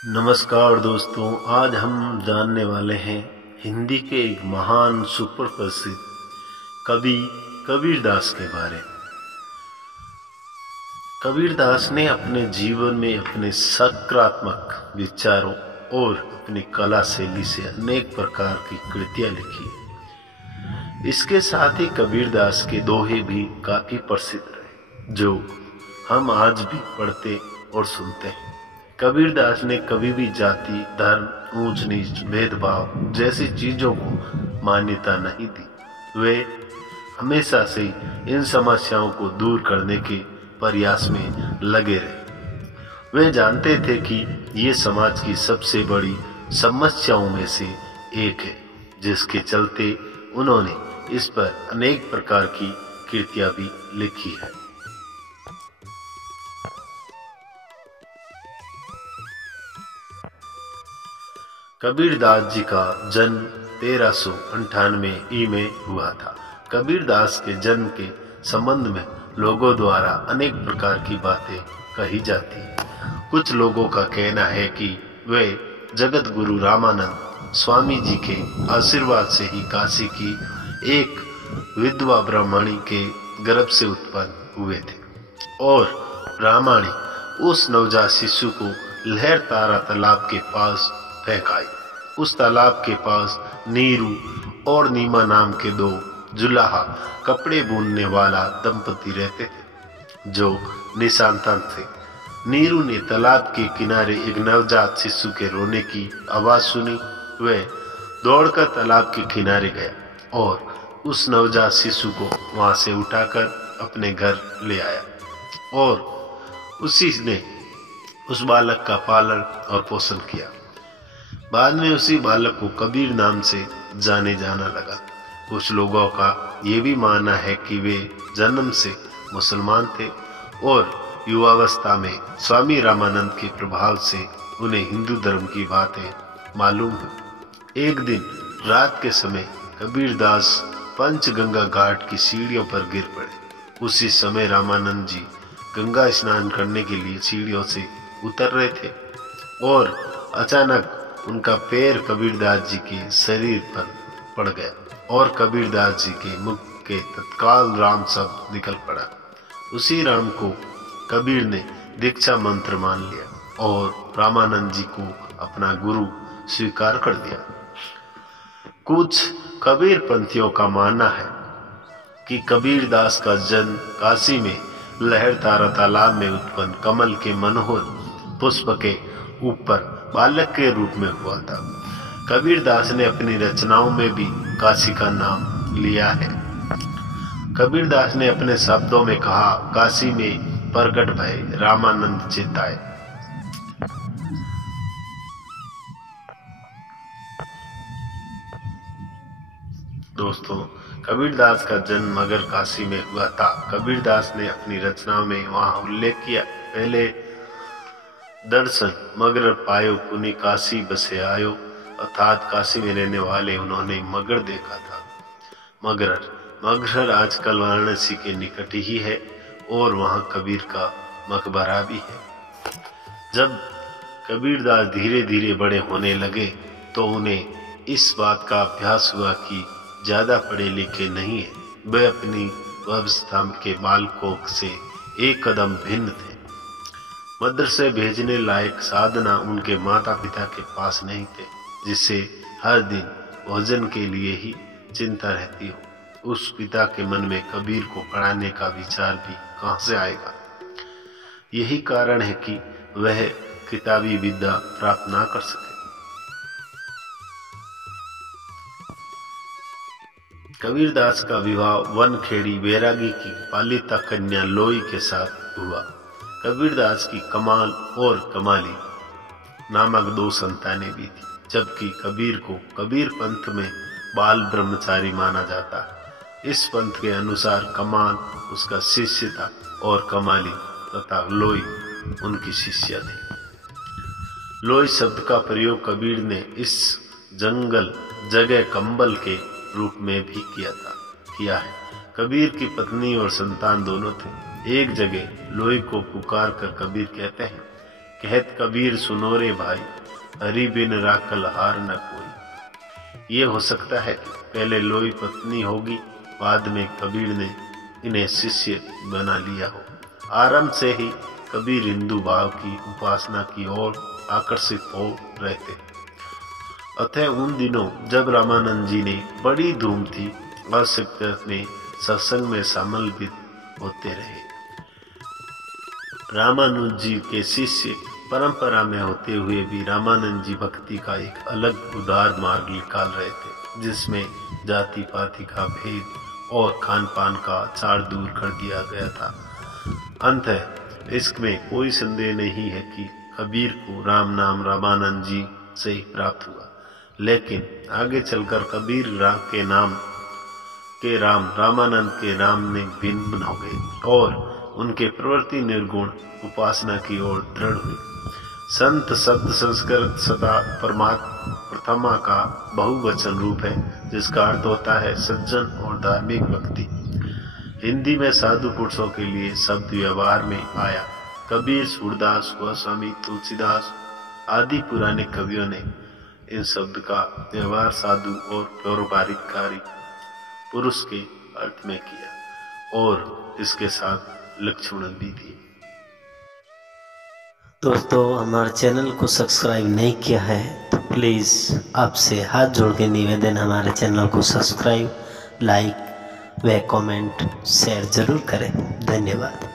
नमस्कार दोस्तों, आज हम जानने वाले हैं हिंदी के एक महान सुपर प्रसिद्ध कवि कबीरदास के बारे। कबीरदास ने अपने जीवन में अपने सकारात्मक विचारों और अपनी कला शैली से अनेक प्रकार की कृतियां लिखी। इसके साथ ही कबीरदास के दोहे भी काफी प्रसिद्ध रहे, जो हम आज भी पढ़ते और सुनते हैं। कबीरदास ने कभी भी जाति, धर्म, ऊंच नीच, भेदभाव जैसी चीजों को मान्यता नहीं दी। वे हमेशा से इन समस्याओं को दूर करने के प्रयास में लगे रहे। वे जानते थे कि ये समाज की सबसे बड़ी समस्याओं में से एक है, जिसके चलते उन्होंने इस पर अनेक प्रकार की कृतियां भी लिखी है। कबीरदास जी का जन्म 1398 में हुआ था। कबीरदास के जन्म के संबंध में लोगों द्वारा अनेक प्रकार की बातें कही जाती हैं। कुछ लोगों का कहना है कि वे जगत गुरु रामानंद स्वामी जी के आशीर्वाद से ही काशी की एक विधवा ब्राह्मणी के गर्भ से उत्पन्न हुए थे और ब्राह्मणी उस नवजात शिशु को लहर तारा तालाब के पास फेंकाई। उस तालाब के पास नीरू और नीमा नाम के दो जुलाहा कपड़े बुनने वाला दंपति रहते थे, जो निसंतान थे। नीरू ने तालाब के किनारे एक नवजात शिशु के रोने की आवाज सुनी। वह दौड़कर तालाब के किनारे गया और उस नवजात शिशु को वहां से उठाकर अपने घर ले आया और उसी ने उस बालक का पालन और पोषण किया। बाद में उसी बालक को कबीर नाम से जाने जाना लगा। कुछ लोगों का ये भी मानना है कि वे जन्म से मुसलमान थे और युवावस्था में स्वामी रामानंद के प्रभाव से उन्हें हिंदू धर्म की बातें मालूम हुई। एक दिन रात के समय कबीरदास पंचगंगा घाट की सीढ़ियों पर गिर पड़े। उसी समय रामानंद जी गंगा स्नान करने के लिए सीढ़ियों से उतर रहे थे और अचानक उनका पैर कबीरदास जी के शरीर पर पड़ गया और कबीरदास जी के मुख के तत्काल राम शब्द निकल पड़ा। उसी राम को कबीर ने दीक्षा मंत्र मान लिया और रामानंद जी को अपना गुरु स्वीकार कर दिया। कुछ कबीर पंथियों का मानना है कि कबीरदास का जन्म काशी में लहर तारा तालाब में उत्पन्न कमल के मनोहर पुष्प के ऊपर बालक के रूप में हुआ था। कबीरदास ने अपनी रचनाओं में भी काशी का नाम लिया है। कबीरदास ने अपने शब्दों में कहा, काशी में प्रकट भय रामानंद चिताए। दोस्तों, कबीरदास का जन्म मगर काशी में हुआ था। कबीरदास ने अपनी रचनाओं में वहां उल्लेख किया, पहले दर्शन मगर पायो पुनि काशी बसे आयो, अर्थात काशी में रहने वाले उन्होंने मगर देखा था। मगहर आजकल वाराणसी के निकट ही है और वहां कबीर का मकबरा भी है। जब कबीरदास धीरे धीरे बड़े होने लगे तो उन्हें इस बात का अभ्यास हुआ कि ज्यादा पढ़े लिखे नहीं है। वे अपनी अवस्था के बालकों से एक कदम भिन्न थे। मदरसे भेजने लायक साधना उनके माता पिता के पास नहीं थे, जिससे हर दिन भोजन के लिए ही चिंता रहती हो। उस पिता के मन में कबीर को पढ़ाने का विचार भी कहां से आएगा। यही कारण है कि वह किताबी विद्या प्राप्त ना कर सके। कबीरदास का विवाह वनखेड़ी बैरागी की पालिता कन्या लोई के साथ हुआ। कबीरदास की कमाल और कमाली नामक दो संतानें भी थी, जबकि कबीर को कबीर पंथ में बाल ब्रह्मचारी माना जाता है। इस पंथ के अनुसार कमाल उसका शिष्य था और कमाली तथा लोई उनकी शिष्या थी। लोई शब्द का प्रयोग कबीर ने इस जंगल जगह कंबल के रूप में भी किया है। कबीर की पत्नी और संतान दोनों थे। एक जगह लोई को पुकार कर कबीर कहते हैं, कहत कबीर सुनो रे भाई, हरि बिन राखल हार न कोई। ये हो सकता है कि पहले लोई पत्नी होगी, बाद में कबीर ने इन्हें शिष्य बना लिया हो। आरंभ से ही कबीर हिंदू भाव की उपासना की ओर आकर्षित हो रहे थे। अतः उन दिनों जब रामानंद जी ने बड़ी धूम थी, आवश्यकता में सत्संग में सम्मिलित होते रहे। रामानुज जी के शिष्य परंपरा में होते हुए भी रामानंद जी भक्ति का एक अलग उदार मार्ग निकाल रहे थे, जिसमें जाति पाति का भेद और खान पान का चार दूर कर दिया गया था। अंततः इसमें कोई संदेह नहीं है कि कबीर को राम नाम रामानंद जी से ही प्राप्त हुआ, लेकिन आगे चलकर कबीर के राम रामानंद के राम में भिन्न हो गए और उनके प्रवृत्ति निर्गुण उपासना की ओर दृढ़ हुए। संत शब्द संस्कृत सदा प्रथमा का बहुवचन रूप है, जिसका अर्थ होता है सज्जन और धार्मिक व्यक्ति। हिंदी में साधु पुरुषों के लिए शब्द व्यवहार में आया। कबीर, सूरदास, गोस्वामी, तुलसीदास आदि पुराने कवियों ने इन शब्द का व्यवहार साधु और परोपकारी पुरुष के अर्थ में किया और इसके साथ लक्षण भी दिए। दोस्तों, हमारे चैनल को सब्सक्राइब नहीं किया है तो प्लीज़ आपसे हाथ जोड़ के निवेदन, हमारे चैनल को सब्सक्राइब, लाइक व कमेंट शेयर जरूर करें। धन्यवाद।